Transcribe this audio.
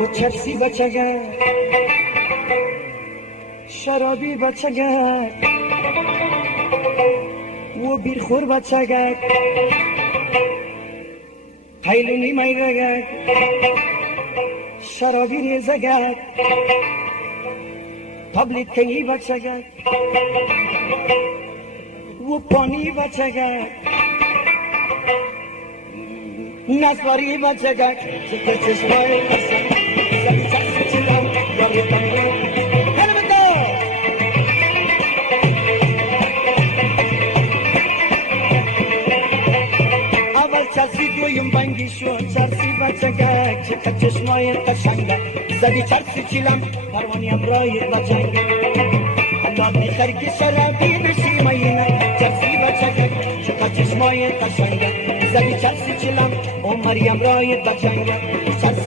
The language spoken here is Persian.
و چرسی بچگه شرابی بچگه و بیرخور بچگه قیلونی میرگه شرابی ریزگه تبلیت کنی بچگه و پانی بچگه نسواری بچگه چکر چشمای بچگه زدی چکر چلم یاری کنی چرسی دویم بنگی شد چرسی بچگه چکر چشمای قشنگه زدی چرسی چیلم پروانیم رای بچگه الله میخر که شرابی بشی مینه چرسی بچگه چکر چشمای قشنگه زدی چرسی چیلم مریم رای بچگه